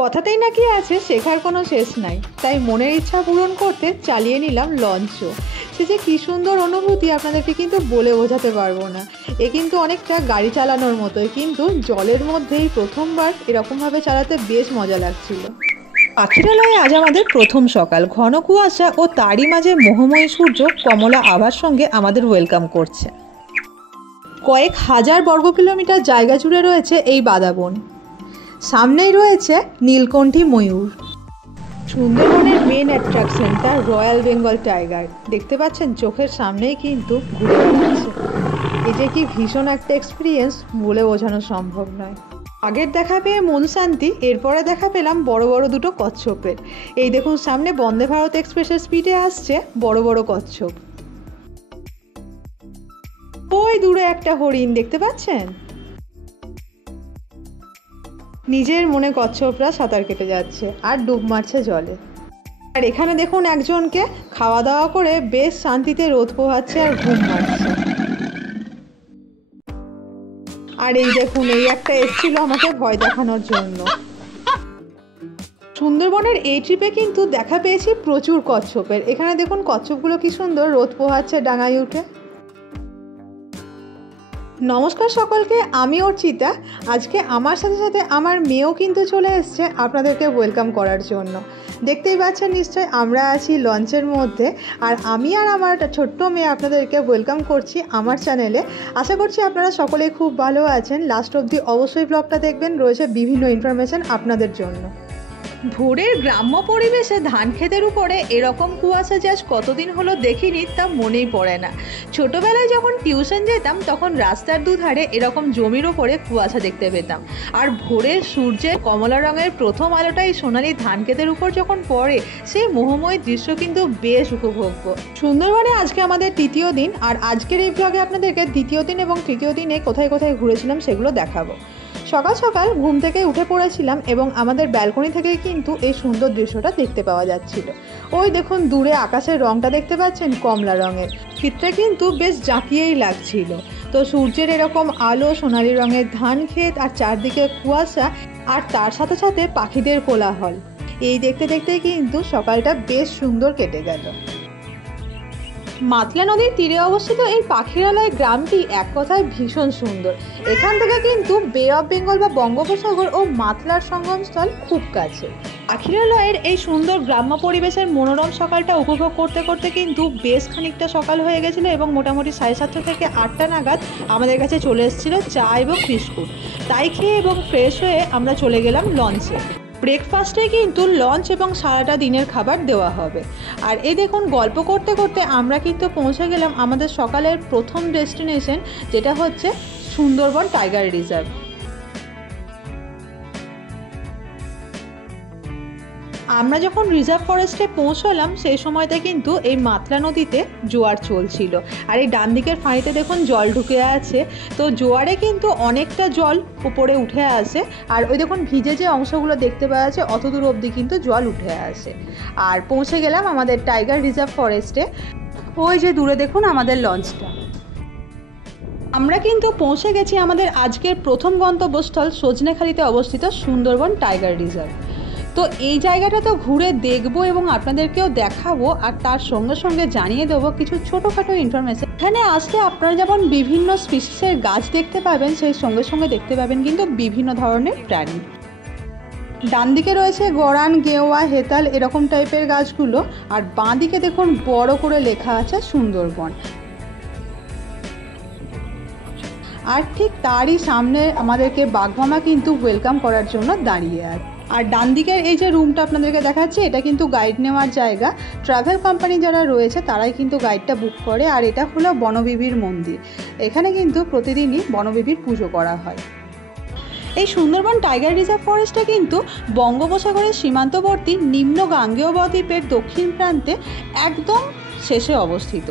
কথাতেই নাকি আছে শেখার কোনো শেষ নাই, তাই মনের ইচ্ছা পূরণ করতে চালিয়ে নিলাম লঞ্চ। সে যে কী সুন্দর অনুভূতি আপনাদেরকে কিন্তু বলে বোঝাতে পারবো না। এ কিন্তু অনেকটা গাড়ি চালানোর মতোই, কিন্তু জলের মধ্যেই প্রথমবার এরকমভাবে চালাতে বেশ মজা লাগছিল। পাখিরালয়ে আজ আমাদের প্রথম সকাল। ঘন কুয়াশা ও তারই মাঝে মোহময়ী সূর্য কমলা আভার সঙ্গে আমাদের ওয়েলকাম করছে। কয়েক হাজার বর্গ কিলোমিটার জায়গা জুড়ে রয়েছে এই বাদাবন। সামনেই রয়েছে নীলকণ্ঠী ময়ূর। সুন্দরবনের মেন অ্যাট্রাকশন তার রয়্যাল বেঙ্গল টাইগার। দেখতে পাচ্ছেন চোখের সামনেই কিন্তু ঘুরে বেড়াচ্ছে। এই যে কি ভীষণ একটা এক্সপিরিয়েন্স, বলে বোঝানো সম্ভব নয়। আগের দেখা পেয়ে মন শান্তি, এরপরে দেখা পেলাম বড় বড় দুটো কচ্ছপের। এই দেখুন সামনে বন্দে ভারত এক্সপ্রেসের স্পিডে আসছে বড় বড় কচ্ছপ। ওই দূরে একটা হরিণ দেখতে পাচ্ছেন। নিজের মনে কচ্ছপরা সাঁতার কেটে যাচ্ছে আর ডুব মারছে জলে। আর এখানে দেখুন একজনকে খাওয়া দাওয়া করে বেশ শান্তিতে রোদ পোহাচ্ছে আর ঘুম মারছে। আর এই দেখুন এই একটা এসেছিল আমাকে ভয় দেখানোর জন্য। সুন্দরবনের এই ট্রিপে কিন্তু দেখা পেয়েছি প্রচুর কচ্ছপের। এখানে দেখুন কচ্ছপগুলো কি সুন্দর রোদ পোহাচ্ছে ডাঙায় উঠে। নমস্কার সকলকে, আমি অর্চিতা। আজকে আমার সাথে সাথে আমার মেয়েও কিন্তু চলে এসছে আপনাদেরকে ওয়েলকাম করার জন্য। দেখতেই পাচ্ছেন নিশ্চয় আমরা আছি লঞ্চের মধ্যে, আর আমি আর আমার ছোট্ট মেয়ে আপনাদেরকে ওয়েলকাম করছি আমার চ্যানেলে। আশা করছি আপনারা সকলেই খুব ভালো আছেন। লাস্ট অবধি অবশ্যই ব্লগটা দেখবেন, রয়েছে বিভিন্ন ইনফরমেশন আপনাদের জন্য। ভোরের গ্রাম্য পরিবেশে ধান ক্ষেতের উপরে এরকম কুয়াশা যে আজ কতদিন হলো দেখিনি তা মনেই পড়ে না। ছোটোবেলায় যখন টিউশন যেতাম তখন রাস্তার দুধারে এরকম জমির ওপরে কুয়াশা দেখতে পেতাম। আর ভোরের সূর্যের কমলা রঙের প্রথম আলোটা এই সোনালি ধান ক্ষেতের উপর যখন পড়ে, সেই মোহময় দৃশ্য কিন্তু বেশ উপভোগ্য। সুন্দরবনে আজকে আমাদের তৃতীয় দিন, আর আজকের এই ব্লগে আপনাদেরকে দ্বিতীয় দিন এবং তৃতীয় দিনে কোথায় কোথায় ঘুরেছিলাম সেগুলো দেখাবো। সকাল সকাল ঘুম থেকে উঠে পড়েছিলাম এবং আমাদের ব্যালকনি থেকে কিন্তু এই সুন্দর দৃশ্যটা দেখতে পাওয়া যাচ্ছিল। ওই দেখুন দূরে আকাশের রংটা দেখতে পাচ্ছেন কমলা রঙের, শীতটা কিন্তু বেশ জাঁকিয়েই লাগছিল। তো সূর্যের এরকম আলো, সোনালি রঙের ধান ক্ষেত আর চারদিকে কুয়াশা, আর তার সাথে সাথে পাখিদের কোলাহল, এই দেখতে দেখতে কিন্তু সকালটা বেশ সুন্দর কেটে গেল। মাতলা নদীর তীরে অবস্থিত এই পাখিরালয় গ্রামটি এক কথায় ভীষণ সুন্দর। এখান থেকে কিন্তু বে অফ বেঙ্গল বা বঙ্গোপসাগর ও মাতলার সঙ্গমস্থল খুব কাছে। পাখিরালয়ের এই সুন্দর গ্রাম্য পরিবেশের মনোরম সকালটা উপভোগ করতে করতে কিন্তু বেশ খানিকটা সকাল হয়ে গেছিলো এবং মোটামুটি 7:30 থেকে 8টা নাগাদ আমাদের কাছে চলে এসেছিলো চা এবং বিস্কুট। তাই খেয়ে এবং ফ্রেশ হয়ে আমরা চলে গেলাম লঞ্চে। ব্রেকফাস্টে কিন্তু লঞ্চ এবং সারাটা দিনের খাবার দেওয়া হবে। আর এই দেখুন গল্প করতে করতে আমরা কিন্তু পৌঁছে গেলাম আমাদের সকালের প্রথম ডেস্টিনেশন, যেটা হচ্ছে সুন্দরবন টাইগার রিজার্ভ। আমরা যখন রিজার্ভ ফরেস্টে পৌঁছলাম সেই সময়তে কিন্তু এই মাতলা নদীতে জোয়ার চলছিল। আর এই ডান দিকের ফাঁড়িতে দেখুন জল ঢুকে আছে। তো জোয়ারে কিন্তু অনেকটা জল উপরে উঠে আসে, আর ওই দেখুন ভিজে যে অংশগুলো দেখতে পাওয়া যাচ্ছে অত দূর অবধি কিন্তু জল উঠে আসে। আর পৌঁছে গেলাম আমাদের টাইগার রিজার্ভ ফরেস্টে। ওই যে দূরে দেখুন আমাদের লঞ্চটা। আমরা কিন্তু পৌঁছে গেছি আমাদের আজকের প্রথম গন্তব্যস্থল সজনেখালিতে অবস্থিত সুন্দরবন টাইগার রিজার্ভ। তো এই জায়গাটা তো ঘুরে দেখবো এবং আপনাদেরকেও দেখাবো, আর তার সঙ্গে সঙ্গে জানিয়ে দেবো কিছু ছোটোখাটো ইনফরমেশন। এখানে আসলে আপনারা যেমন বিভিন্ন স্পিসিসের গাছ দেখতে পাবেন, সেই সঙ্গে সঙ্গে দেখতে পাবেন কিন্তু বিভিন্ন ধরনের প্রাণী। ডান দিকে রয়েছে গরান, গেওয়া, হেতাল এরকম টাইপের গাছগুলো, আর বাঁ দিকে দেখুন বড় করে লেখা আছে সুন্দরবন। আর ঠিক তারই সামনে আমাদেরকে বাঘমামা কিন্তু ওয়েলকাম করার জন্য দাঁড়িয়ে আছে। আর ডান দিকের এই যে রুমটা আপনাদেরকে দেখাচ্ছে, এটা কিন্তু গাইড নেওয়ার জায়গা। ট্রাভেল কোম্পানি যারা রয়েছে তারাই কিন্তু গাইডটা বুক করে। আর এটা হলো বনবিবির মন্দির। এখানে কিন্তু প্রতিদিনই বনবিবির পুজো করা হয়। এই সুন্দরবন টাইগার রিজার্ভ ফরেস্টটা কিন্তু বঙ্গোপসাগরের সীমান্তবর্তী নিম্ন গাঙ্গেয় বদ্বীপের দক্ষিণ প্রান্তে একদম শেষে অবস্থিত।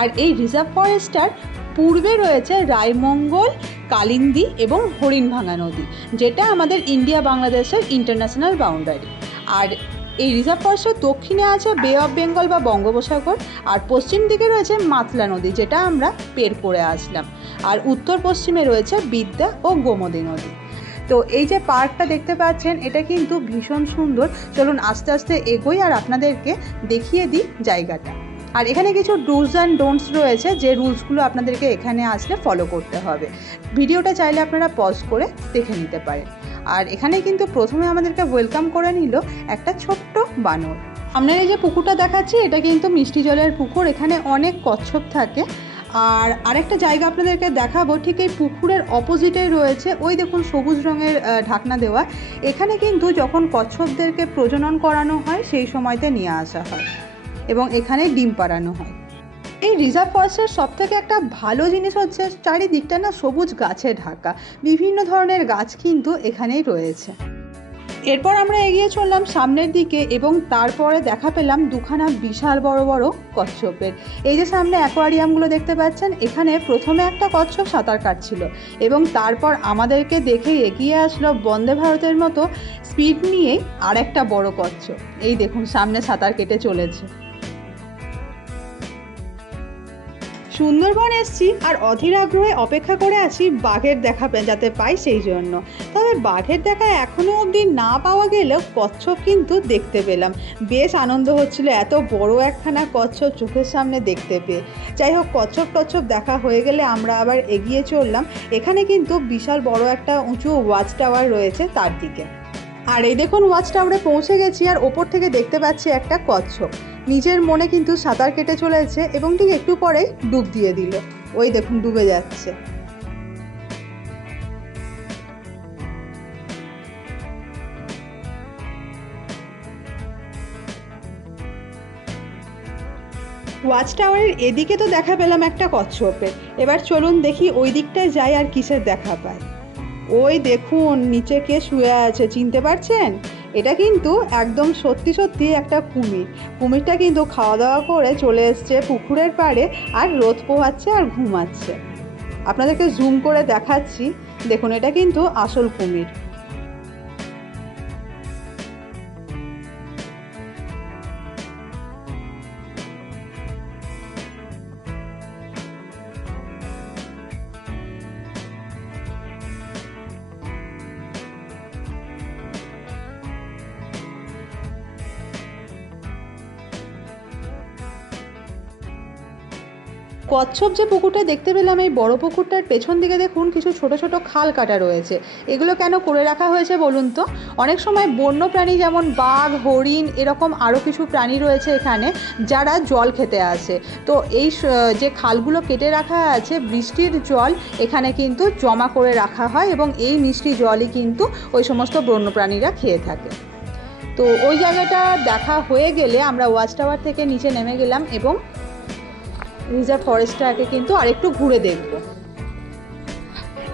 আর এই রিজার্ভ ফরেস্টটার পূর্বে রয়েছে রায়মঙ্গল, কালিন্দী এবং হরিণভাঙা নদী, যেটা আমাদের ইন্ডিয়া বাংলাদেশের ইন্টারন্যাশনাল বাউন্ডারি। আর এই রিজার্ভ ফরেস্টের দক্ষিণে আছে বে অফ বেঙ্গল বা বঙ্গোপসাগর, আর পশ্চিম দিকে রয়েছে মাতলা নদী, যেটা আমরা পের করে আসলাম। আর উত্তর পশ্চিমে রয়েছে বিদ্যা ও গোমতী নদী। তো এই যে পার্কটা দেখতে পাচ্ছেন এটা কিন্তু ভীষণ সুন্দর। চলুন আস্তে আস্তে এগোই আর আপনাদেরকে দেখিয়ে দিই জায়গাটা। আর এখানে কিছু ডুজ অ্যান্ড ডোন্টস রয়েছে, যে রুলসগুলো আপনাদেরকে এখানে আসলে ফলো করতে হবে। ভিডিওটা চাইলে আপনারা পজ করে দেখে নিতে পারেন। আর এখানে কিন্তু প্রথমে আমাদেরকে ওয়েলকাম করে নিল একটা ছোট্ট বানর। আপনার এই যে পুকুরটা দেখাচ্ছি এটা কিন্তু মিষ্টি জলের পুকুর, এখানে অনেক কচ্ছপ থাকে। আর আরেকটা জায়গা আপনাদেরকে দেখাবো, ঠিক এই পুকুরের অপোজিটেই রয়েছে, ওই দেখুন সবুজ রঙের ঢাকনা দেওয়া। এখানে কিন্তু যখন কচ্ছপদেরকে প্রজনন করানো হয় সেই সময়তে নিয়ে আসা হয় এবং এখানে ডিম পাড়ানো হয়। এই রিজার্ভ ফরেস্টের সবথেকে একটা ভালো জিনিস হচ্ছে চারিদিকটা না সবুজ গাছে ঢাকা, বিভিন্ন ধরনের গাছ কিন্তু এখানেই রয়েছে। এরপর আমরা এগিয়ে চললাম সামনের দিকে এবং তারপরে দেখা পেলাম দুখানা বিশাল বড় বড় কচ্ছপের। এই যে সামনে অ্যাকোয়ারিয়ামগুলো দেখতে পাচ্ছেন, এখানে প্রথমে একটা কচ্ছপ সাঁতার কাটছিল এবং তারপর আমাদেরকে দেখে এগিয়ে আসলো বন্দে ভারতের মতো স্পিড নিয়েই আর একটা বড় কচ্ছপ। এই দেখুন সামনে সাঁতার কেটে চলেছে। সুন্দরবন এসছি আর অধীর আগ্রহে অপেক্ষা করে আছি বাঘের দেখা যাতে পাই সেই জন্য। তবে বাঘের দেখা এখনও অবধি না পাওয়া গেলেও কচ্ছপ কিন্তু দেখতে পেলাম, বেশ আনন্দ হচ্ছিল এত বড় একখানা কচ্ছপ চোখের সামনে দেখতে পেয়ে। যাই হোক, কচ্ছপ দেখা হয়ে গেলে আমরা আবার এগিয়ে চললাম। এখানে কিন্তু বিশাল বড় একটা উঁচু ওয়াচ টাওয়ার রয়েছে তার দিকে। আর এই দেখুন ওয়াচ টাওয়ারে পৌঁছে গেছি আর ওপর থেকে দেখতে পাচ্ছি একটা কচ্ছপ নিজের মনে কিন্তু সাঁতার কেটে চলেছে এবং ঠিক একটু পরেই ডুব দিয়ে দিল। ওই দেখুন ডুবে যাচ্ছে। ওয়াচ টাওয়ারের এদিকে তো দেখা পেলাম একটা কচ্ছপের, এবার চলুন দেখি ওই দিকটায় যাই আর কিসের দেখা পাই। ওই দেখুন নিচে কে শুয়ে আছে, চিনতে পারছেন? এটা কিন্তু একদম সত্যি একটা কুমিরটা কিন্তু খাওয়া দাওয়া করে চলে এসছে পুকুরের পাড়ে আর রোদ পোহাচ্ছে আর ঘুমাচ্ছে। আপনাদেরকে জুম করে দেখাচ্ছি, দেখুন এটা কিন্তু আসল কুমির। কচ্ছপ যে পুকুরটা দেখতে পেলাম, এই বড় পুকুরটার পেছন দিকে দেখুন কিছু ছোট ছোট খাল কাটা রয়েছে। এগুলো কেন করে রাখা হয়েছে বলুন তো? অনেক সময় বন্য প্রাণী যেমন বাঘ, হরিণ, এরকম আরও কিছু প্রাণী রয়েছে এখানে যারা জল খেতে আসে। তো এই যে খালগুলো কেটে রাখা আছে, বৃষ্টির জল এখানে কিন্তু জমা করে রাখা হয় এবং এই মিষ্টি জলই কিন্তু ওই সমস্ত বন্য প্রাণীরা খেয়ে থাকে। তো ওই জায়গাটা দেখা হয়ে গেলে আমরা ওয়াচ টাওয়ার থেকে নিচে নেমে গেলাম এবং রিজার্ভ ফরেস্টটাকে কিন্তু আরেকটু ঘুরে দেখব।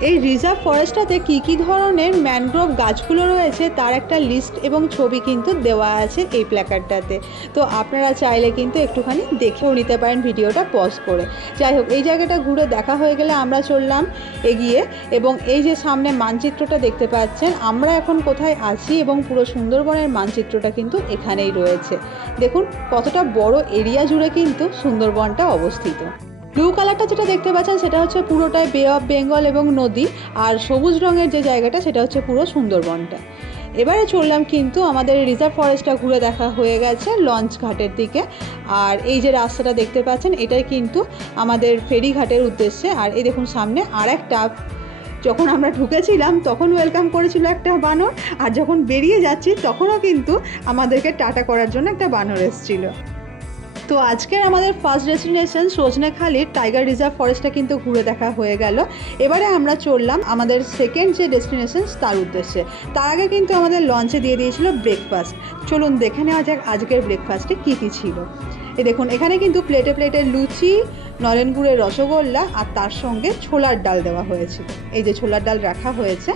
এই রিজার্ভ ফরেস্টটাতে কী ধরনের ম্যানগ্রোভ গাছগুলো রয়েছে তার একটা লিস্ট এবং ছবি কিন্তু দেওয়া আছে এই প্ল্যাকার্ডটাতে। তো আপনারা চাইলে কিন্তু একটুখানি দেখেও নিতে পারেন ভিডিওটা পজ করে। যাই হোক, এই জায়গাটা ঘুরে দেখা হয়ে গেলে আমরা চললাম এগিয়ে এবং এই যে সামনে মানচিত্রটা দেখতে পাচ্ছেন আমরা এখন কোথায় আছি এবং পুরো সুন্দরবনের মানচিত্রটা কিন্তু এখানেই রয়েছে। দেখুন কতটা বড় এরিয়া জুড়ে কিন্তু সুন্দরবনটা অবস্থিত। ব্লু কালারটা যেটা দেখতে পাচ্ছেন সেটা হচ্ছে পুরোটাই বে অফ বেঙ্গল এবং নদী, আর সবুজ রঙের যে জায়গাটা সেটা হচ্ছে পুরো সুন্দরবনটা। এবারে চললাম কিন্তু আমাদের রিজার্ভ ফরেস্টটা ঘুরে দেখা হয়ে গেছে লঞ্চ ঘাটের দিকে। আর এই যে রাস্তাটা দেখতে পাচ্ছেন এটাই কিন্তু আমাদের ফেরিঘাটের উদ্দেশ্যে। আর এই দেখুন সামনে আর একটা, যখন আমরা ঢুকেছিলাম তখন ওয়েলকাম করেছিল একটা বানর, আর যখন বেরিয়ে যাচ্ছি তখনও কিন্তু আমাদেরকে টাটা করার জন্য একটা বানর এসেছিল। তো আজকের আমাদের ফার্স্ট ডেস্টিনেশন সজনেখালির টাইগার রিজার্ভ ফরেস্টটা কিন্তু ঘুরে দেখা হয়ে গেল। এবারে আমরা চললাম আমাদের সেকেন্ড যে ডেস্টিনেশন তার উদ্দেশ্যে। তার আগে কিন্তু আমাদের লঞ্চে দিয়ে দিয়েছিল ব্রেকফাস্ট। চলুন দেখে নেওয়া যাক আজকের ব্রেকফাস্টে কী কী ছিল। এই দেখুন এখানে কিন্তু প্লেটে প্লেটে লুচি, নলেন গুড়ের রসগোল্লা আর তার সঙ্গে ছোলার ডাল দেওয়া হয়েছিল। এই যে ছোলার ডাল রাখা হয়েছে।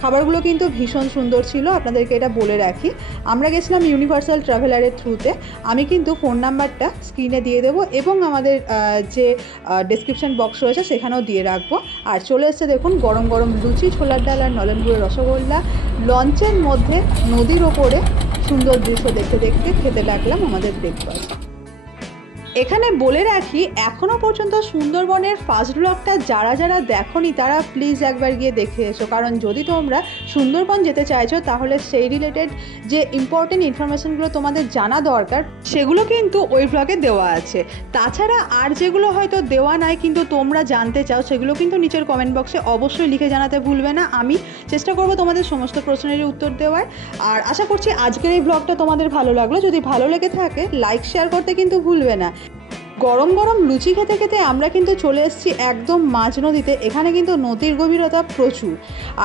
খাবারগুলো কিন্তু ভীষণ সুন্দর ছিল, আপনাদেরকে এটা বলে রাখি। আমরা গেছিলাম ইউনিভার্সাল ট্রাভেলারের থ্রুতে। আমি কিন্তু ফোন নাম্বারটা স্ক্রিনে দিয়ে দেবো এবং আমাদের যে ডেসক্রিপশন বক্স রয়েছে সেখানেও দিয়ে রাখবো। আর চলে এসছে দেখুন গরম গরম লুচি, ছোলার ডাল আর নলেন গুড়ের রসগোল্লা। লঞ্চের মধ্যে নদীর ওপরে সুন্দর দৃশ্য দেখতে দেখতে খেতে লাগলাম আমাদের ব্রেকফাস্ট। এখানে বলে রাখি, এখনও পর্যন্ত সুন্দরবনের ফার্স্ট ব্লগটা যারা যারা দেখোনি তারা প্লিজ একবার গিয়ে দেখে এসো, কারণ যদি তোমরা সুন্দরবন যেতে চাইছো তাহলে সেই রিলেটেড যে ইম্পর্টেন্ট ইনফরমেশনগুলো তোমাদের জানা দরকার সেগুলো কিন্তু ওই ব্লগে দেওয়া আছে। তাছাড়া আর যেগুলো হয়তো দেওয়া নাই কিন্তু তোমরা জানতে চাও সেগুলো কিন্তু নিচের কমেন্ট বক্সে অবশ্যই লিখে জানাতে ভুলবে না। আমি চেষ্টা করবো তোমাদের সমস্ত প্রশ্নেরই উত্তর দেওয়ার। আর আশা করছি আজকের এই ব্লগটা তোমাদের ভালো লাগলো। যদি ভালো লেগে থাকে লাইক শেয়ার করতে কিন্তু ভুলবে না। গরম গরম লুচি খেতে খেতে আমরা কিন্তু চলে এসেছি একদম মাঝ নদীতে। এখানে কিন্তু নদীর গভীরতা প্রচুর,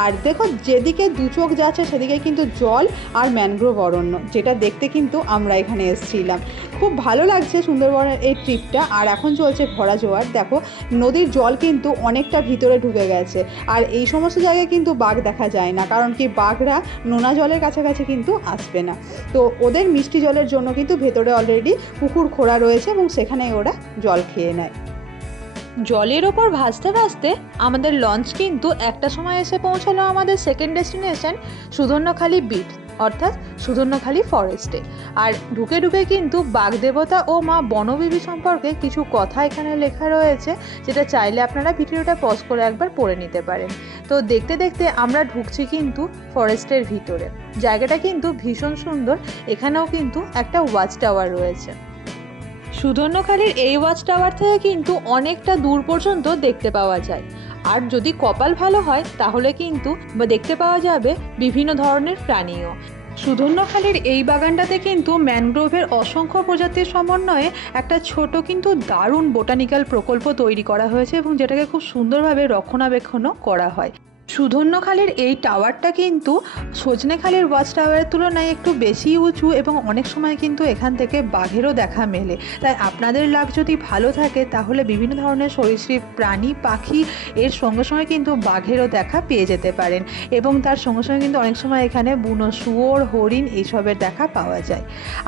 আর দেখো যেদিকে দু চোখ যাচ্ছে সেদিকে কিন্তু জল আর ম্যানগ্রোভ অরণ্য, যেটা দেখতে কিন্তু আমরা এখানে এসেছিলাম। খুব ভালো লাগছে সুন্দরবনের এই ট্রিপটা। আর এখন চলছে ভরা জোয়ার, দেখো নদীর জল কিন্তু অনেকটা ভিতরে ঢুকে গেছে। আর এই সমস্ত জায়গায় কিন্তু বাঘ দেখা যায় না, কারণ কি বাঘরা নোনা জলের কাছাকাছি কিন্তু আসবে না। তো ওদের মিষ্টি জলের জন্য কিন্তু ভেতরে অলরেডি পুকুর খোঁড়া রয়েছে এবং সেখানে ওরা জল খেয়ে নেয়। জলের ওপর ভাসতে ভাসতে আমাদের লঞ্চ কিন্তু একটা সময় এসে পৌঁছালো আমাদের সেকেন্ড ডেস্টিনেশন সুধন্যখালি বিট, অর্থাৎ সুধন্যখালি ফরেস্টে। আর ঢুকে ঢুকে কিন্তু বাঘ দেবতা ও মা বনবিবি সম্পর্কে কিছু কথা এখানে লেখা রয়েছে, যেটা চাইলে আপনারা ভিডিওটা পজ করে একবার পড়ে নিতে পারেন। তো দেখতে দেখতে আমরা ঢুকছি কিন্তু ফরেস্টের ভিতরে। জায়গাটা কিন্তু ভীষণ সুন্দর। এখানেও কিন্তু একটা ওয়াচ টাওয়ার রয়েছে। সুধন্যখালির এই ওয়াচ টাওয়ার থেকে কিন্তু অনেকটা দূর পর্যন্ত দেখতে পাওয়া যায়। আর যদি কপাল ভালো হয় তাহলে কিন্তু দেখতে পাওয়া যাবে বিভিন্ন ধরনের প্রাণীও। সুধন্যখালির এই বাগানটাতে কিন্তু ম্যানগ্রোভের অসংখ্য প্রজাতির সমন্বয়ে একটা ছোট কিন্তু দারুণ বোটানিক্যাল প্রকল্প তৈরি করা হয়েছে এবং যেটাকে খুব সুন্দরভাবে রক্ষণাবেক্ষণও করা হয়। সুধন্যখালির এই টাওয়ারটা কিন্তু সজনেখালির ওয়াচ টাওয়ারের তুলনায় একটু বেশি উঁচু এবং অনেক সময় কিন্তু এখান থেকে বাঘেরও দেখা মেলে। তাই আপনাদের লাক যদি ভালো থাকে তাহলে বিভিন্ন ধরনের সরীসৃপ প্রাণী পাখি এর সঙ্গে সঙ্গে কিন্তু বাঘেরও দেখা পেয়ে যেতে পারেন। এবং তার সঙ্গে সঙ্গে কিন্তু অনেক সময় এখানে বুনো শুয়োর, হরিণ এইসবের দেখা পাওয়া যায়।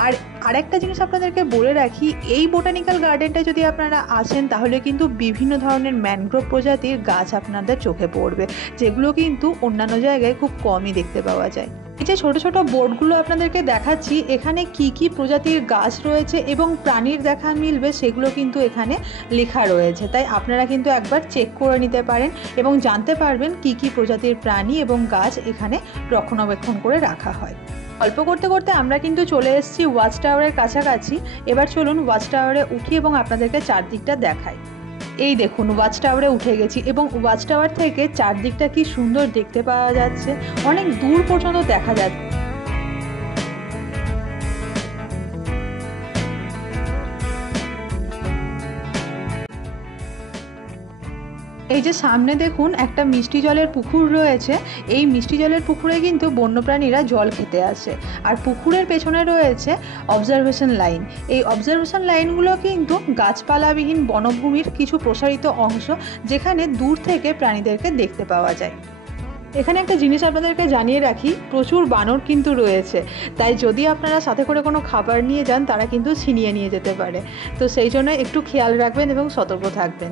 আর আরেকটা জিনিস আপনাদেরকে বলে রাখি, এই বোটানিক্যাল গার্ডেনটা যদি আপনারা আসেন তাহলে কিন্তু বিভিন্ন ধরনের ম্যানগ্রোভ প্রজাতির গাছ আপনাদের চোখে পড়বে, যেগুলো কিন্তু অন্যান্য জায়গায় খুব কমই দেখতে পাওয়া যায়। এই যে ছোট ছোট বোর্ডগুলো আপনাদেরকে দেখাচ্ছি, এখানে কি কি প্রজাতির গাছ রয়েছে এবং প্রাণীর দেখা মিলবে সেগুলো কিন্তু এখানে লেখা রয়েছে। তাই আপনারা কিন্তু একবার চেক করে নিতে পারেন এবং জানতে পারবেন কি কি প্রজাতির প্রাণী এবং গাছ এখানে রক্ষণাবেক্ষণ করে রাখা হয়। গল্প করতে করতে আমরা কিন্তু চলে এসেছি ওয়াচ টাওয়ারের কাছাকাছি। এবার চলুন ওয়াচ টাওয়ারে উঠি এবং আপনাদেরকে চারদিকটা দেখাই। এই দেখুন ওয়াচ টাওয়ারে উঠে গেছি এবং ওয়াচ টাওয়ার থেকে চারদিকটা কি সুন্দর দেখতে পাওয়া যাচ্ছে, অনেক দূর পর্যন্ত দেখা যাচ্ছে। এই যে সামনে দেখুন একটা মিষ্টি জলের পুকুর রয়েছে। এই মিষ্টি জলের পুকুরে কিন্তু বন্যপ্রাণীরা জল খেতে আসে। আর পুকুরের পেছনে রয়েছে অবজারভেশন লাইন। এই অবজারভেশন লাইনগুলো কিন্তু গাছপালাবিহীন বনভূমির কিছু প্রসারিত অংশ, যেখানে দূর থেকে প্রাণীদেরকে দেখতে পাওয়া যায়। এখানে একটা জিনিস আপনাদেরকে জানিয়ে রাখি, প্রচুর বানর কিন্তু রয়েছে। তাই যদি আপনারা সাথে করে কোনো খাবার নিয়ে যান তারা কিন্তু ছিনিয়ে নিয়ে যেতে পারে। তো সেই জন্য একটু খেয়াল রাখবেন এবং সতর্ক থাকবেন।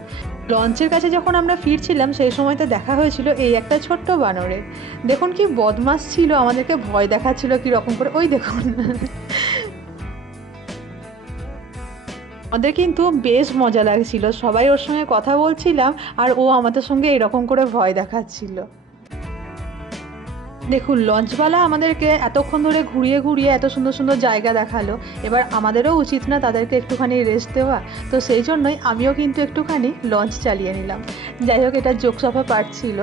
লঞ্চের কাছে যখন আমরা ফিরছিলাম সেই সময়তে দেখা হয়েছিল এই একটা ছোট্ট বানরের। দেখুন কি বদমাশ ছিল, আমাদেরকে ভয় দেখাচ্ছিল কি রকম করে। ওই দেখুন আমাদের কিন্তু বেশ মজা লাগছিল, সবাই ওর সঙ্গে কথা বলছিলাম আর ও আমাদের সঙ্গে এরকম করে ভয় দেখাচ্ছিল। দেখুন লঞ্চওয়ালা আমাদেরকে এতক্ষণ ধরে ঘুরিয়ে ঘুরিয়ে এত সুন্দর সুন্দর জায়গা দেখালো। এবার আমাদেরও উচিত না তাদেরকে একটুখানি রেস্ট দেওয়া? তো সেই জন্যই আমিও কিন্তু একটুখানি লঞ্চ চালিয়ে নিলাম। যাই হোক, এটা জোকসফা পার্ট ছিল।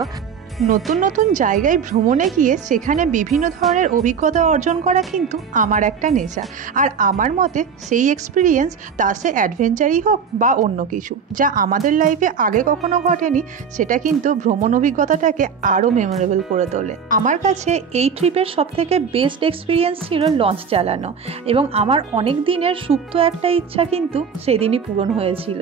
নতুন নতুন জায়গায় ভ্রমণে গিয়ে সেখানে বিভিন্ন ধরনের অভিজ্ঞতা অর্জন করা কিন্তু আমার একটা নেশা। আর আমার মতে সেই এক্সপিরিয়েন্স, তা সে অ্যাডভেঞ্চারই হোক বা অন্য কিছু, যা আমাদের লাইফে আগে কখনো ঘটেনি, সেটা কিন্তু ভ্রমণ অভিজ্ঞতাটাকে আরও মেমোরেবল করে তোলে। আমার কাছে এই ট্রিপের সবথেকে বেস্ট এক্সপিরিয়েন্স ছিল লঞ্চ চালানো, এবং আমার অনেক দিনের সুপ্ত একটা ইচ্ছা কিন্তু সেদিনই পূরণ হয়েছিল।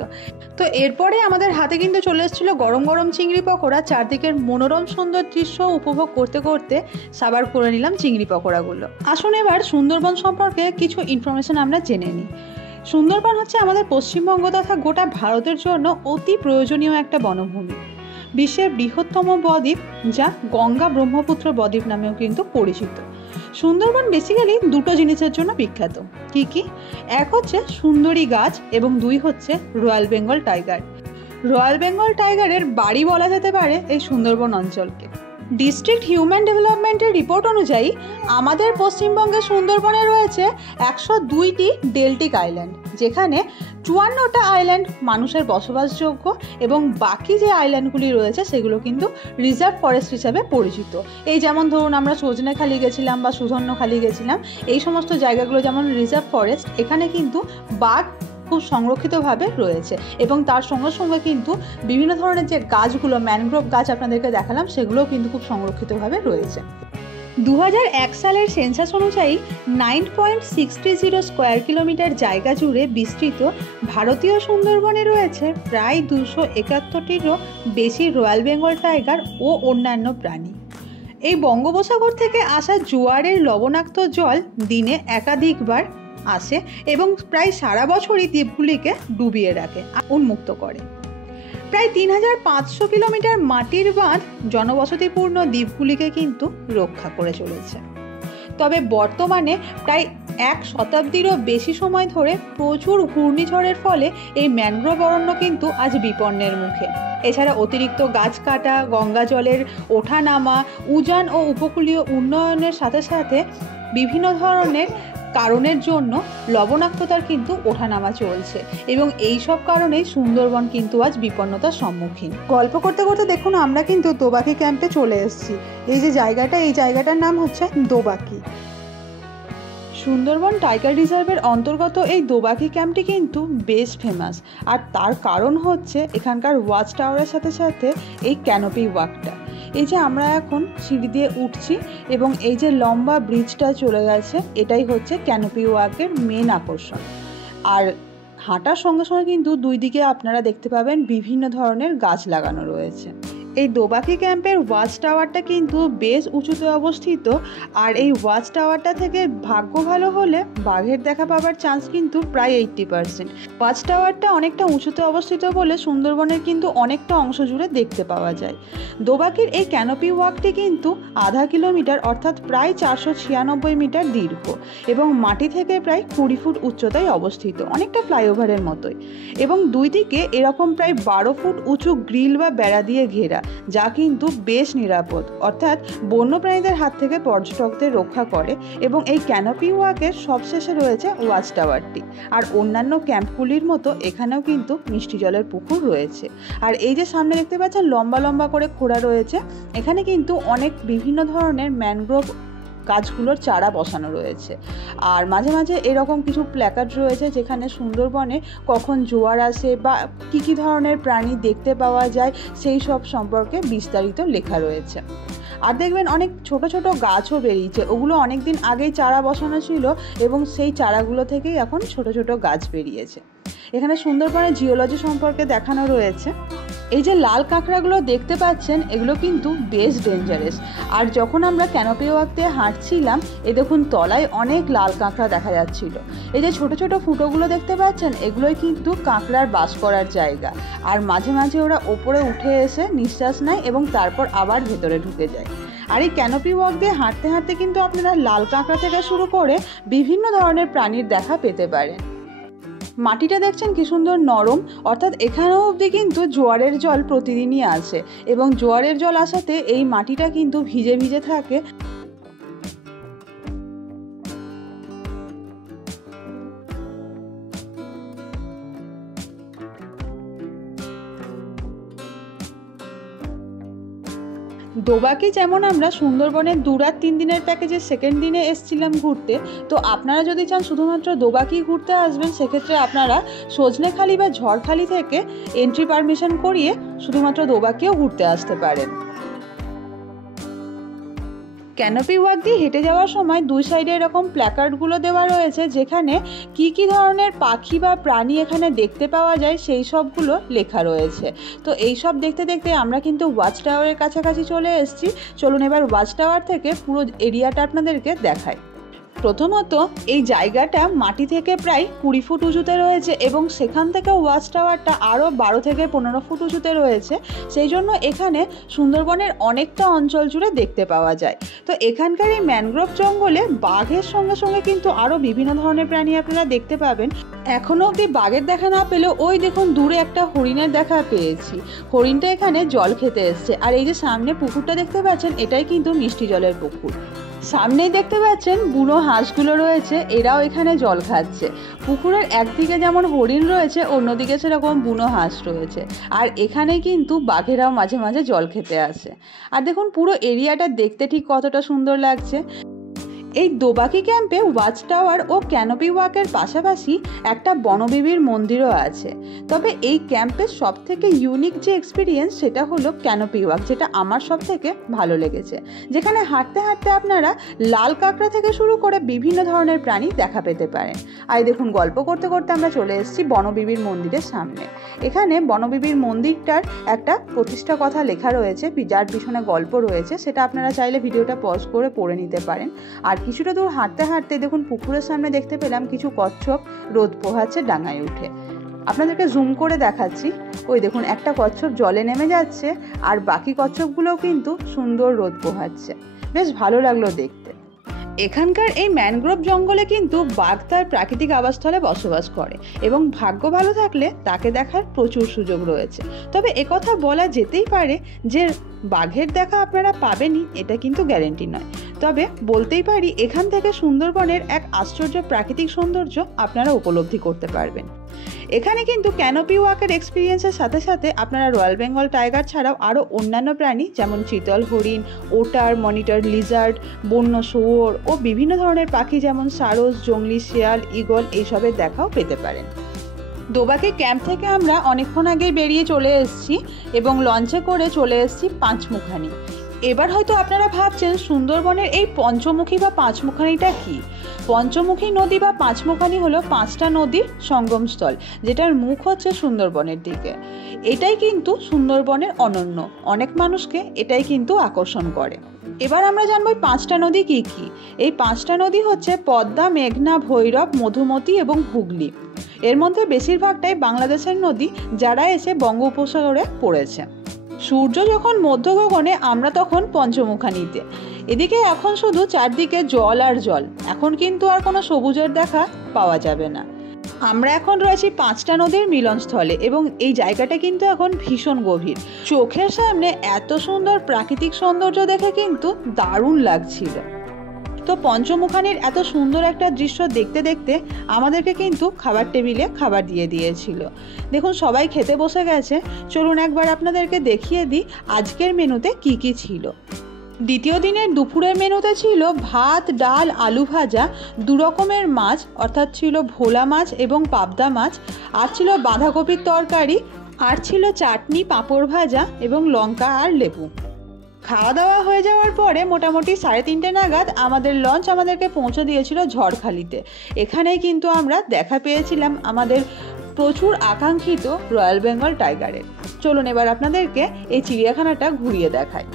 তো এরপরে আমাদের হাতে কিন্তু চলে এসেছিল গরম গরম চিংড়ি পকোড়া। চারদিকের মনোরম সুন্দর দৃশ্য উপভোগ করতে করতে সাবার করে নিলাম চিংড়ি পকোড়াগুলো। আসুন এবার সুন্দরবন সম্পর্কে কিছু ইনফরমেশন আমরা জেনে নিই। সুন্দরবন হচ্ছে আমাদের পশ্চিমবঙ্গ তথা গোটা ভারতের জন্য অতি প্রয়োজনীয় একটা বনভূমি। বিশ্বের বৃহত্তম বদ্বীপ, যা গঙ্গা ব্রহ্মপুত্র বদ্বীপ নামেও কিন্তু পরিচিত। সুন্দরবন বেসিক্যালি দুটো জিনিসের জন্য বিখ্যাত। কি কি? এক হচ্ছে সুন্দরী গাছ এবং দুই হচ্ছে royal Bengal tiger. Royal Bengal টাইগারের বাড়ি বলা যেতে পারে এই সুন্দরবন অঞ্চলকে। ডিস্ট্রিক্ট হিউম্যান ডেভেলপমেন্টের রিপোর্ট অনুযায়ী আমাদের পশ্চিমবঙ্গের সুন্দরবনে রয়েছে 102টি ডেল্টিক আইল্যান্ড, যেখানে 54টা আইল্যান্ড মানুষের বসবাসযোগ্য এবং বাকি যে আইল্যান্ডগুলি রয়েছে সেগুলো কিন্তু রিজার্ভ ফরেস্ট হিসাবে পরিচিত। এই যেমন ধরুন আমরা সজনেখালি গেছিলাম বা সুধন্যখালি গেছিলাম, এই সমস্ত জায়গাগুলো যেমন রিজার্ভ ফরেস্ট, এখানে কিন্তু বাঘ খুব সংরক্ষিতভাবে রয়েছে এবং তার সঙ্গে সঙ্গে কিন্তু বিভিন্ন ধরনের যে গাছগুলো, ম্যানগ্রোভ গাছ আপনাদেরকে দেখালাম, সেগুলোও কিন্তু খুব সংরক্ষিতভাবে রয়েছে। 2001 সালের সেন্সাস অনুযায়ী 9.630 স্কোয়ার কিলোমিটার জায়গা জুড়ে বিস্তৃত ভারতীয় সুন্দরবনে রয়েছে প্রায় 271টিরও বেশি রয়্যাল বেঙ্গল টাইগার ও অন্যান্য প্রাণী। এই বঙ্গোপসাগর থেকে আসা জোয়ারের লবণাক্ত জল দিনে একাধিকবার আসে এবং প্রায় সারা বছরই দ্বীপগুলিকে ডুবিয়ে রাখে, উন্মুক্ত করে। প্রায় 3500 কিলোমিটার মাটির বাঁধ জনবসতিপূর্ণ দ্বীপগুলিকে কিন্তু রক্ষা করে চলেছে। তবে বর্তমানে প্রায় 1 শতাব্দীরও বেশি সময় ধরে প্রচুর ঘূর্ণিঝড়ের ফলে এই ম্যানগ্রোভ অরণ্য কিন্তু আজ বিপন্নের মুখে। এছাড়া অতিরিক্ত গাছ কাটা, গঙ্গা জলের ওঠানামা, উজান ও উপকূলীয় উন্নয়নের সাথে সাথে বিভিন্ন ধরনের কারণের জন্য লবণাক্ততার কিন্তু ওঠানামা চলছে এবং এই সব কারণেই সুন্দরবন কিন্তু আজ বিপন্নতার সম্মুখীন। গল্প করতে করতে দেখুন আমরা কিন্তু দোবাকি ক্যাম্পে চলে এসেছি। এই যে জায়গাটা, এই জায়গাটার নাম হচ্ছে দোবাকি। সুন্দরবন টাইগার রিজার্ভের অন্তর্গত এই দোবাকি ক্যাম্পটি কিন্তু বেশ ফেমাস, আর তার কারণ হচ্ছে এখানকার ওয়াচ টাওয়ারের সাথে সাথে এই ক্যানোপি ওয়াকটা। এই যে আমরা এখন সিঁড়ি দিয়ে উঠছি এবং এই যে লম্বা ব্রিজটা চলে গেছে, এটাই হচ্ছে ক্যানোপি ওয়াকের মেন আকর্ষণ। আর হাঁটার সঙ্গে সঙ্গে কিন্তু দুই দিকে আপনারা দেখতে পাবেন বিভিন্ন ধরনের গাছ লাগানো রয়েছে। এই দোবাকি ক্যাম্পের ওয়াচ টাওয়ারটা কিন্তু বেশ উঁচুতে অবস্থিত, আর এই ওয়াচ টাওয়ারটা থেকে ভাগ্য ভালো হলে বাঘের দেখা পাওয়ার চান্স কিন্তু প্রায় 80%। ওয়াচ টাওয়ারটা অনেকটা উঁচুতে অবস্থিত বলে সুন্দরবনের কিন্তু অনেকটা অংশ জুড়ে দেখতে পাওয়া যায়। দোবাকির এই ক্যানোপি ওয়াকটি কিন্তু আধা কিলোমিটার অর্থাৎ প্রায় 496 মিটার দীর্ঘ এবং মাটি থেকে প্রায় 20 ফুট উচ্চতায় অবস্থিত, অনেকটা ফ্লাইওভারের মতোই। এবং দুই দিকে এরকম প্রায় 12 ফুট উঁচু গ্রিল বা বেড়া দিয়ে ঘেরা, যা কিন্তু বেশ নিরাপদ, অর্থাৎ বন্যপ্রাণীদের হাত থেকে পর্যটকদের রক্ষা করে। এবং এই ক্যানোপি ওয়াকের সবশেষে রয়েছে ওয়াচ টাওয়ারটি। আর অন্যান্য ক্যাম্পগুলির মতো এখানেও কিন্তু মিষ্টি জলের পুকুর রয়েছে। আর এই যে সামনে দেখতে পাচ্ছেন লম্বা লম্বা করে খোঁড়া রয়েছে, এখানে কিন্তু অনেক বিভিন্ন ধরনের ম্যানগ্রোভ গাছগুলোর চারা বসানো রয়েছে। আর মাঝে মাঝে এরকম কিছু প্ল্যাকার্ড রয়েছে যেখানে সুন্দরবনে কখন জোয়ার আসে বা কী ধরনের প্রাণী দেখতে পাওয়া যায় সেই সব সম্পর্কে বিস্তারিত লেখা রয়েছে। আর দেখবেন অনেক ছোট ছোট গাছও বেরিয়েছে, ওগুলো অনেক দিন আগেই চারা বসানো ছিল এবং সেই চারাগুলো থেকেই এখন ছোট ছোট গাছ বেরিয়েছে। এখানে সুন্দরবনের জিওলজি সম্পর্কে দেখানো রয়েছে। এই যে লাল কাঁকড়াগুলো দেখতে পাচ্ছেন, এগুলো কিন্তু বেশ ডেঞ্জারাস। আর যখন আমরা ক্যানোপি ওয়াক দিয়ে হাঁটছিলাম, দেখুন তলায় অনেক লাল কাঁকড়া দেখা যাচ্ছিল। এই যে ছোট ছোট ফুটোগুলো দেখতে পাচ্ছেন, এগুলোই কিন্তু কাঁকড়ার বাস করার জায়গা। আর মাঝে মাঝে ওরা ওপরে উঠে এসে নিঃশ্বাস নেয় এবং তারপর আবার ভেতরে ঢুকে যায়। আর এই ক্যানোপি ওয়াক দিয়ে হাঁটতে হাঁটতে কিন্তু আপনারা লাল কাঁকড়া থেকে শুরু করে বিভিন্ন ধরনের প্রাণীর দেখা পেতে পারেন। মাটিটা দেখছেন কি সুন্দর নরম, অর্থাৎ এখানেও অবধি কিন্তু জোয়ারের জল প্রতিদিনই আসে এবং জোয়ারের জল আসাতে এই মাটিটা কিন্তু ভিজে ভিজে থাকে। দোবাকি যেমন আমরা সুন্দরবনের 2 রাত 3 দিনের প্যাকেজে সেকেন্ড দিনে এসেছিলাম ঘুরতে, তো আপনারা যদি চান শুধুমাত্র দোবাকি ঘুরতে আসবেন, সেক্ষেত্রে আপনারা সজনেখালি বা ঝড়খালি থেকে এন্ট্রি পারমিশন করিয়ে শুধুমাত্র দোবাকিও ঘুরতে আসতে পারেন। ক্যানোপি ওয়াক দিয়ে হেঁটে যাওয়ার সময় দুই সাইডে এরকম প্ল্যাকার্ডগুলো দেওয়া রয়েছে, যেখানে কি ধরনের পাখি বা প্রাণী এখানে দেখতে পাওয়া যায় সেই সবগুলো লেখা রয়েছে। তো এই সব দেখতে দেখতে আমরা কিন্তু ওয়াচ টাওয়ারের কাছাকাছি চলে এসেছি। চলুন এবার ওয়াচ টাওয়ার থেকে পুরো এরিয়াটা আপনাদেরকে দেখাই। প্রথমত এই জায়গাটা মাটি থেকে প্রায় 20 ফুট উঁচুতে রয়েছে এবং সেখান থেকে ওয়াচ টাওয়ারটা আরও 12 থেকে 15 ফুট উঁচুতে রয়েছে। সেই জন্য এখানে সুন্দরবনের অনেকটা অঞ্চল জুড়ে দেখতে পাওয়া যায়। তো এখানকার এই ম্যানগ্রোভ জঙ্গলে বাঘের সঙ্গে সঙ্গে কিন্তু আরও বিভিন্ন ধরনের প্রাণী আপনারা দেখতে পাবেন। এখনও অবধি বাঘের দেখা না পেলেও ওই দেখুন দূরে একটা হরিণের দেখা পেয়েছি। হরিণটা এখানে জল খেতে এসছে। আর এই যে সামনে পুকুরটা দেখতে পাচ্ছেন, এটাই কিন্তু মিষ্টি জলের পুকুর। সামনেই দেখতে পাচ্ছেন বুনো হাঁসগুলো রয়েছে, এরাও এখানে জল খাচ্ছে। পুকুরের একদিকে যেমন হরিণ রয়েছে, অন্যদিকে সেরকম বুনো হাঁস রয়েছে। আর এখানে কিন্তু বাঘেরাও মাঝে মাঝে জল খেতে আসে। আর দেখুন পুরো এরিয়াটা দেখতে ঠিক কতটা সুন্দর লাগছে। এই দোবাকি ক্যাম্পে ওয়াচ টাওয়ার ও ক্যানোপি ওয়াকের পাশাপাশি একটা বনবিবির মন্দিরও আছে। তবে এই ক্যাম্পের সব থেকে ইউনিক যে এক্সপিরিয়েন্স সেটা হলো ক্যানোপি ওয়াক, যেটা আমার সব থেকে ভালো লেগেছে। যেখানে হাঁটতে হাঁটতে আপনারা লাল কাঁকড়া থেকে শুরু করে বিভিন্ন ধরনের প্রাণী দেখা পেতে পারেন। আর দেখুন গল্প করতে করতে আমরা চলে এসেছি বনবিবির মন্দিরের সামনে। এখানে বনবিবির মন্দিরটার একটা প্রতিষ্ঠা কথা লেখা রয়েছে, যার পিছনে গল্প রয়েছে, সেটা আপনারা চাইলে ভিডিওটা পজ করে পড়ে নিতে পারেন। আর কিছুটা দূর হাঁটতে হাঁটতে দেখুন পুকুরের সামনে দেখতে পেলাম কিছু কচ্ছপ রোদ পোহাচ্ছে ডাঙায় উঠে। আপনাদেরকে জুম করে দেখাচ্ছি, ওই দেখুন একটা কচ্ছপ জলে নেমে যাচ্ছে আর বাকি কচ্ছপগুলোও কিন্তু সুন্দর রোদ পোহাচ্ছে। বেশ ভালো লাগলো দেখতে। এখানকার এই ম্যানগ্রোভ জঙ্গলে কিন্তু বাঘ তার প্রাকৃতিক আবাসস্থলে বসবাস করে এবং ভাগ্য ভালো থাকলে তাকে দেখার প্রচুর সুযোগ রয়েছে। তবে একথা বলা যেতেই পারে যে বাঘের দেখা আপনারা পাবেনই, এটা কিন্তু গ্যারেন্টি নয়। তবে বলতেই পারি এখান থেকে সুন্দরবনের এক আশ্চর্য প্রাকৃতিক সৌন্দর্য আপনারা উপলব্ধি করতে পারবেন। এখানে কিন্তু ক্যানোপি ওয়াকের এক্সপিরিয়েন্সের সাথে সাথে আপনারা রয়্যাল বেঙ্গল টাইগার ছাড়াও আরও অন্যান্য প্রাণী যেমন চিতল হরিণ, ওটার, মনিটর লিজার্ড, বন্য শুয়োর ও বিভিন্ন ধরনের পাখি যেমন সারস, জংলি শিয়াল, ঈগল এইসবের দেখাও পেতে পারেন। দোবাকি ক্যাম্প থেকে আমরা অনেকক্ষণ আগেই বেরিয়ে চলে এসেছি এবং লঞ্চে করে চলে এসেছি পাঁচমুখানি। এবার হয়তো আপনারা ভাবছেন সুন্দরবনের এই পঞ্চমুখী বা পাঁচমুখানিটা কি? পঞ্চমুখী নদী বা পাঁচমুখানি হলো 5টা নদীর সঙ্গমস্থল, যেটার মুখ হচ্ছে সুন্দরবনের দিকে। এটাই কিন্তু সুন্দরবনের অনন্য, অনেক মানুষকে এটাই কিন্তু আকর্ষণ করে। এবার আমরা জানবো এই 5টা নদী কি কি। এই 5টা নদী হচ্ছে পদ্মা, মেঘনা, ভৈরব, মধুমতি এবং হুগলি। এর মধ্যে বেশিরভাগটাই বাংলাদেশের নদী, যারা এসে বঙ্গোপসাগরে পড়েছে। সূর্য যখন মধ্য গগনে, আমরা তখন পঞ্চমুখানিতে। এদিকে এখন শুধু চারদিকে জল আর জল, এখন কিন্তু আর কোনো সবুজের দেখা পাওয়া যাবে না। আমরা এখন রয়েছি 5টা নদীর মিলনস্থলে এবং এই জায়গাটা কিন্তু এখন ভীষণ গভীর। চোখের সামনে এত সুন্দর প্রাকৃতিক সৌন্দর্য দেখে কিন্তু দারুণ লাগছিল। তো পঞ্চমুখানির এত সুন্দর একটা দৃশ্য দেখতে দেখতে আমাদেরকে কিন্তু খাবার টেবিলে খাবার দিয়ে দিয়েছিল। দেখুন সবাই খেতে বসে গেছে। চলুন একবার আপনাদেরকে দেখিয়ে দিই আজকের মেনুতে কি কি ছিল। দ্বিতীয় দিনের দুপুরের মেনুতে ছিল ভাত, ডাল, আলু ভাজা, 2 রকমের মাছ অর্থাৎ ছিল ভোলা মাছ এবং পাবদা মাছ, আর ছিল বাঁধাকপির তরকারি, আর ছিল চাটনি, পাঁপড় ভাজা এবং লঙ্কা আর লেবু। খাওয়া দাওয়া হয়ে যাওয়ার পরে মোটামুটি 3:30 নাগাদ আমাদের লঞ্চ আমাদেরকে পৌঁছে দিয়েছিল ঝড়খালিতে। এখানেই কিন্তু আমরা দেখা পেয়েছিলাম আমাদের প্রচুর আকাঙ্ক্ষিত রয়্যাল বেঙ্গল টাইগারের। চলুন এবার আপনাদেরকে এই চিড়িয়াখানাটা ঘুরিয়ে দেখাই।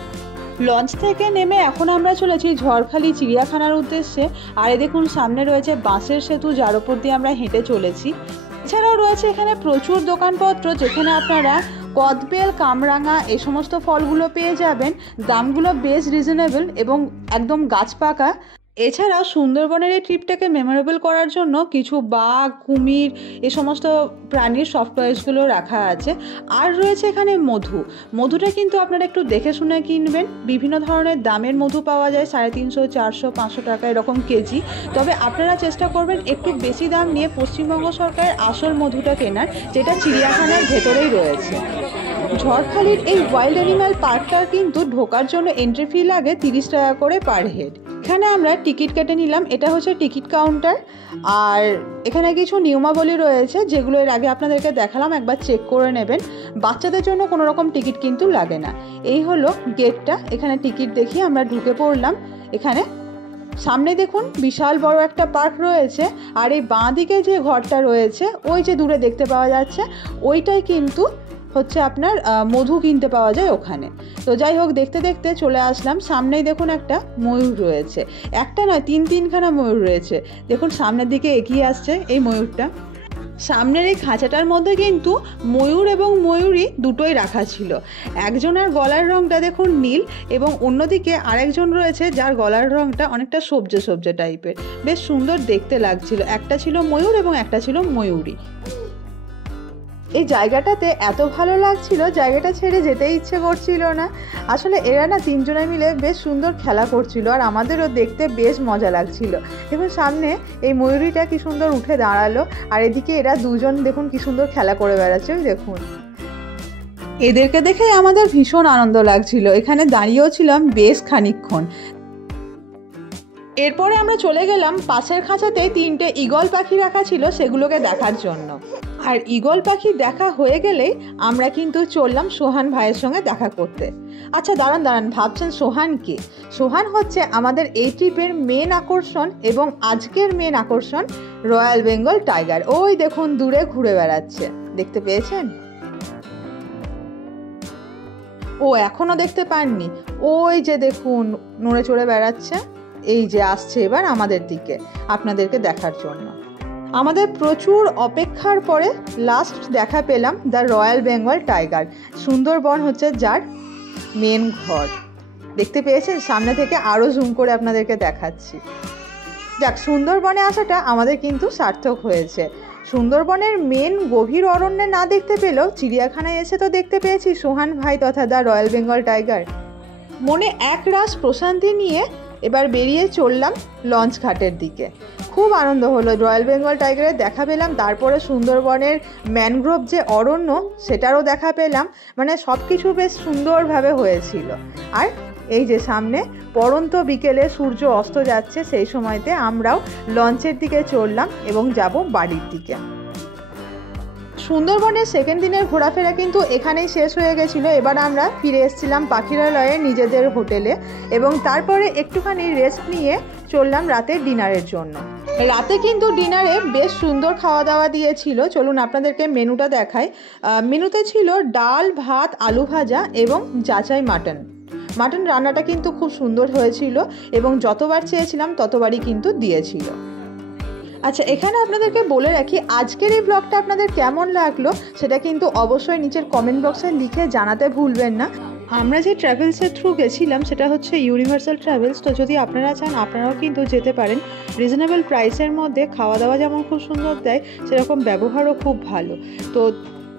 লঞ্চ থেকে নেমে এখন আমরা চলেছি ঝড়খালি চিড়িয়াখানার উদ্দেশ্যে। আর দেখুন সামনে রয়েছে বাঁশের সেতু, যার উপর দিয়ে আমরা হেঁটে চলেছি। এছাড়াও রয়েছে এখানে প্রচুর দোকানপত্র, যেখানে আপনারা কদবেল, কামরাঙা এই সমস্ত ফলগুলো পেয়ে যাবেন। দামগুলো বেশ রিজনেবল এবং একদম গাছ পাকা। এছাড়াও সুন্দরবনের এই ট্রিপটাকে মেমোরেবল করার জন্য কিছু বাঘ, কুমির এই সমস্ত প্রাণীর সফট টয়েসগুলো রাখা আছে। আর রয়েছে এখানে মধুটা কিন্তু আপনারা একটু দেখে শুনে কিনবেন। বিভিন্ন ধরনের দামের মধু পাওয়া যায়, 350, 400, 500 টাকা এরকম কেজি। তবে আপনারা চেষ্টা করবেন একটু বেশি দাম নিয়ে পশ্চিমবঙ্গ সরকারের আসল মধুটা কেনার, যেটা চিড়িয়াখানার ভেতরেই রয়েছে। ঝড়খালির এই ওয়াইল্ড অ্যানিম্যাল পার্কটার কিন্তু ঢোকার জন্য এন্ট্রি ফি লাগে 30 টাকা করে পার হেড। এখানে আমরা টিকিট কেটে নিলাম, এটা হচ্ছে টিকিট কাউন্টার। আর এখানে কিছু নিয়মাবলী রয়েছে যেগুলো এর আগে আপনাদেরকে দেখালাম, একবার চেক করে নেবেন। বাচ্চাদের জন্য কোনো রকম টিকিট কিন্তু লাগে না। এই হলো গেটটা, এখানে টিকিট দেখিয়ে আমরা ঢুকে পড়লাম। এখানে সামনে দেখুন বিশাল বড় একটা পার্ক রয়েছে। আর এই বাঁ দিকে যে ঘরটা রয়েছে, ওই যে দূরে দেখতে পাওয়া যাচ্ছে, ওইটাই কিন্তু হচ্ছে আপনার মধু কিনতে পাওয়া যায় ওখানে। তো যাই হোক, দেখতে দেখতে চলে আসলাম। সামনেই দেখুন একটা ময়ূর রয়েছে, একটা নয় তিনখানা ময়ূর রয়েছে। দেখুন সামনের দিকে এগিয়ে আসছে এই ময়ূরটা। সামনের এই খাঁচাটার মধ্যে কিন্তু ময়ূর এবং ময়ূরী দুটোই রাখা ছিল। একজনের গলার রঙটা দেখুন নীল, এবং অন্যদিকে আরেকজন রয়েছে যার গলার রঙটা অনেকটা সবজে সবজে টাইপের, বেশ সুন্দর দেখতে লাগছিল। একটা ছিল ময়ূর এবং একটা ছিল ময়ূরী। এই জায়গাটাতে এত ভালো লাগছিল, জায়গাটা ছেড়ে যেতেই ইচ্ছে করছিল না। আসলে এরা না তিনজনে মিলে বেশ সুন্দর খেলা করছিল, আর আমাদেরও দেখতে বেশ মজা লাগছিল। দেখুন সামনে এই ময়ূরীটা কি সুন্দর উঠে দাঁড়ালো, আর এদিকে এরা দুজন দেখুন কি সুন্দর খেলা করে বেড়াচ্ছে। দেখুন এদেরকে দেখে আমাদের ভীষণ আনন্দ লাগছিল, এখানে দাঁড়িয়েও ছিলাম বেশ খানিকক্ষণ। এরপরে আমরা চলে গেলাম পাশের খাঁচাতে 3টে ঈগল পাখি রাখা ছিল, সেগুলোকে দেখার জন্য। আর ঈগল পাখি দেখা হয়ে গেলেই আমরা কিন্তু চললাম সোহান ভাইয়ের সঙ্গে দেখা করতে। আচ্ছা দাঁড়ান, ভাবছেন সোহান কে? সোহান হচ্ছে আমাদের এই ট্রিপের মেন আকর্ষণ, এবং আজকের মেন আকর্ষণ রয়্যাল বেঙ্গল টাইগার। ওই দেখুন দূরে ঘুরে বেড়াচ্ছে, দেখতে পেয়েছেন? ও এখনো দেখতে পাননি? ওই যে দেখুন নড়ে চড়ে বেড়াচ্ছে, এই যে আসছে এবার আমাদের দিকে আপনাদেরকে দেখার জন্য। আমাদের প্রচুর অপেক্ষার পরে লাস্ট দেখা পেলাম the royal Bengal tiger. Sundarban হচ্ছে যার মেন ঘর, দেখতে পেয়েছেন? সামনে থেকে আরও জুম করে আপনাদেরকে দেখাচ্ছি। যাক, সুন্দরবনে আসাটা আমাদের কিন্তু সার্থক হয়েছে। সুন্দরবনের মেন গভীর অরণ্যে না দেখতে পেলেও চিড়িয়াখানায় এসে তো দেখতে পেয়েছি সোহান ভাই তথা দ্য রয়্যাল বেঙ্গল টাইগার। মনে এক রাস প্রশান্তি নিয়ে এবার বেরিয়ে চললাম লঞ্চ ঘাটের দিকে। খুব আনন্দ হলো, রয়্যাল বেঙ্গল টাইগারের দেখা পেলাম, তারপরে সুন্দরবনের ম্যানগ্রোভ যে অরণ্য সেটারও দেখা পেলাম। মানে সব কিছু বেশ সুন্দরভাবে হয়েছিল। আর এই যে সামনে পড়ন্ত বিকেলে সূর্য অস্ত যাচ্ছে, সেই সময়তে আমরাও লঞ্চের দিকে চললাম এবং যাব বাড়ির দিকে। সুন্দরবনের সেকেন্ড দিনের ঘোরাফেরা কিন্তু এখানেই শেষ হয়ে গেছিলো। এবার আমরা ফিরে এসেছিলাম পাখিরালয়ে নিজেদের হোটেলে, এবং তারপরে একটুখানি রেস্ট নিয়ে চললাম রাতের ডিনারের জন্য। রাতে কিন্তু ডিনারে বেশ সুন্দর খাওয়া দাওয়া দিয়েছিল। চলুন আপনাদেরকে মেনুটা দেখাই। মেনুতে ছিল ডাল, ভাত, আলু ভাজা এবং যাচাই মাটন রান্নাটা কিন্তু খুব সুন্দর হয়েছিল, এবং যতবার চেয়েছিলাম ততবারই কিন্তু দিয়েছিল। আচ্ছা, এখানে আপনাদেরকে বলে রাখি আজকের এই ব্লগটা আপনাদের কেমন লাগলো সেটা কিন্তু অবশ্যই নিচের কমেন্ট বক্সে লিখে জানাতে ভুলবেন না। আমরা যে ট্রাভেলসের থ্রু গেছিলাম সেটা হচ্ছে ইউনিভার্সাল ট্রাভেলস। তো যদি আপনারা চান আপনারাও কিন্তু যেতে পারেন। রিজনেবল প্রাইসের মধ্যে খাওয়া দাওয়া যেমন খুব সুন্দর দেয়, সেরকম ব্যবহারও খুব ভালো। তো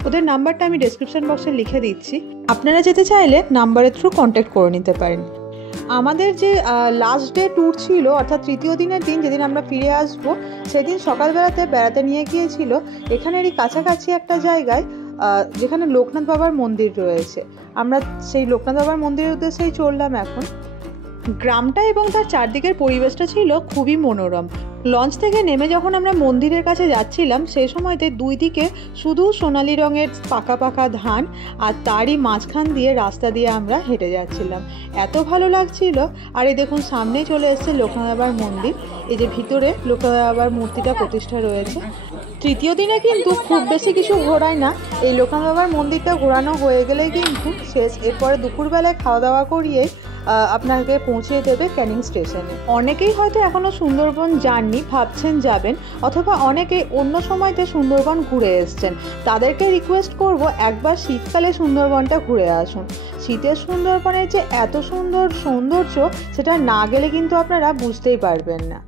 ওদের নাম্বারটা আমি ডেসক্রিপশন বক্সে লিখে দিচ্ছি, আপনারা যেতে চাইলে নাম্বারের থ্রু কন্ট্যাক্ট করে নিতে পারেন। আমাদের যে লাস্ট ডে ট্যুর ছিল, অর্থাৎ তৃতীয় দিনের দিন যেদিন আমরা ফিরে আসবো, সেদিন সকালবেলাতে বেড়াতে নিয়ে গিয়েছিল এখানেরই কাছাকাছি একটা জায়গায়, যেখানে লোকনাথ বাবার মন্দির রয়েছে। আমরা সেই লোকনাথ বাবার মন্দিরের উদ্দেশ্যেই চললাম এখন। গ্রামটা এবং তার চারদিকের পরিবেশটা ছিল খুবই মনোরম। লঞ্চ থেকে নেমে যখন আমরা মন্দিরের কাছে যাচ্ছিলাম, সেই সময়তে দুই দিকে শুধু সোনালি রঙের পাকা পাকা ধান, আর তারই মাঝখান দিয়ে রাস্তা দিয়ে আমরা হেঁটে যাচ্ছিলাম। এত ভালো লাগছিল। আর এই দেখুন সামনেই চলে এসেছে লোকনাথ বাবার মন্দির। এই যে ভিতরে লোকনাথ বাবার মূর্তিটা প্রতিষ্ঠা রয়েছে। তৃতীয় দিনে কিন্তু খুব বেশি কিছু ঘোরায় না, এই লোকনাথ বাবার মন্দিরটা ঘোরানো হয়ে গেলেই কিন্তু শেষ। এরপরে দুপুরবেলায় খাওয়া দাওয়া করিয়েই আপনাকে পৌঁছিয়ে দেবে ক্যানিং স্টেশনে। অনেকেই হয়তো এখনও সুন্দরবন যাননি, ভাবছেন যাবেন, অথবা অনেকেই অন্য সময়তে সুন্দরবন ঘুরে এসছেন। তাদেরকে রিকোয়েস্ট করব একবার শীতকালে সুন্দরবনটা ঘুরে আসুন। শীতের সুন্দরবনের যে এত সুন্দর সৌন্দর্য, সেটা না গেলে কিন্তু আপনারা বুঝতেই পারবেন না।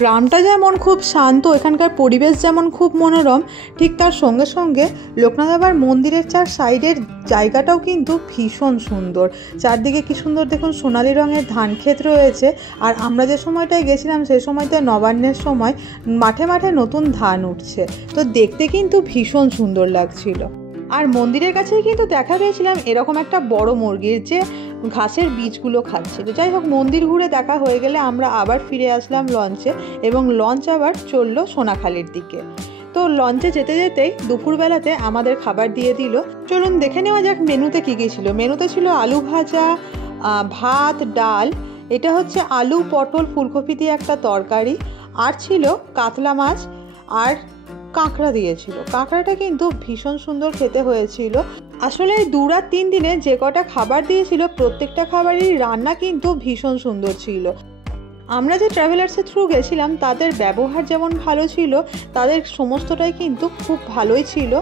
গ্রামটা যেমন খুব শান্ত, এখানকার পরিবেশ যেমন খুব মনোরম, ঠিক তার সঙ্গে সঙ্গে লোকনাথ বাবার মন্দিরের চার সাইডের জায়গাটাও কিন্তু ভীষণ সুন্দর। চারদিকে কি সুন্দর দেখুন সোনালি রঙের ধান ক্ষেত রয়েছে। আর আমরা যে সময়টায় গেছিলাম সেই সময়তে নবান্নের সময় মাঠে মাঠে নতুন ধান উঠছে, তো দেখতে কিন্তু ভীষণ সুন্দর লাগছিল। আর মন্দিরের কাছেই কিন্তু দেখা পেয়েছিলাম এরকম একটা বড় মুরগির যে ঘাসের বীজগুলো খাচ্ছিল। যাই হোক, মন্দির ঘুরে দেখা হয়ে গেলে আমরা আবার ফিরে আসলাম লঞ্চে, এবং লঞ্চ আবার চললো সোনাখালির দিকে। তো লঞ্চে যেতে যেতেই দুপুরবেলাতে আমাদের খাবার দিয়ে দিল। চলুন দেখে নেওয়া যাক মেনুতে কী কী ছিল। মেনুতে ছিল আলু ভাজা, ভাত, ডাল, এটা হচ্ছে আলু পটল ফুলকপি দিয়ে একটা তরকারি, আর ছিল কাতলা মাছ, আর কাঁকড়া দিয়েছিল। কাঁকড়াটা কিন্তু ভীষণ সুন্দর খেতে হয়েছিল। আসলে এই 2 রাত 3 দিনে যে কটা খাবার দিয়েছিল প্রত্যেকটা খাবারেরই রান্না কিন্তু ভীষণ সুন্দর ছিল। আমরা যে ট্রাভেলার্সের থ্রু গেছিলাম তাদের ব্যবহার যেমন ভালো ছিল, তাদের সমস্তটাই কিন্তু খুব ভালোই ছিল।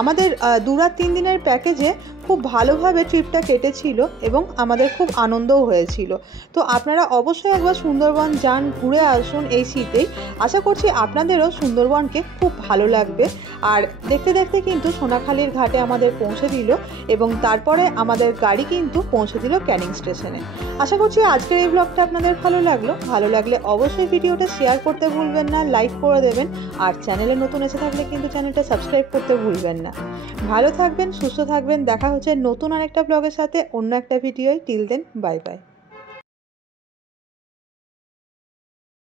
আমাদের 2 রাত 3 দিনের প্যাকেজে খুব ভালোভাবে ট্রিপটা কেটেছিল এবং আমাদের খুব আনন্দও হয়েছিল। তো আপনারা অবশ্যই একবার সুন্দরবন যান, ঘুরে আসুন এই শীতেই। আশা করছি আপনাদেরও সুন্দরবনকে খুব ভালো লাগবে। আর দেখতে দেখতে কিন্তু সোনাখালীর ঘাটে আমাদের পৌঁছে দিল এবং তারপরে আমাদের গাড়ি কিন্তু পৌঁছে দিল ক্যানিং স্টেশনে। আশা করছি আজকের এই ব্লগটা আপনাদের ভালো লাগলে অবশ্যই ভিডিওটা শেয়ার করতে ভুলবেন না, লাইক করে দেবেন। আর চ্যানেলে নতুন এসে থাকলে কিন্তু চ্যানেলটা সাবস্ক্রাইব করতে ভুলবেন না। ভালো থাকবেন, সুস্থ থাকবেন। দেখা হচ্ছে নতুন আরেকটা ব্লগের সাথে, অন্য একটা ভিডিওয়। Till then, bye by.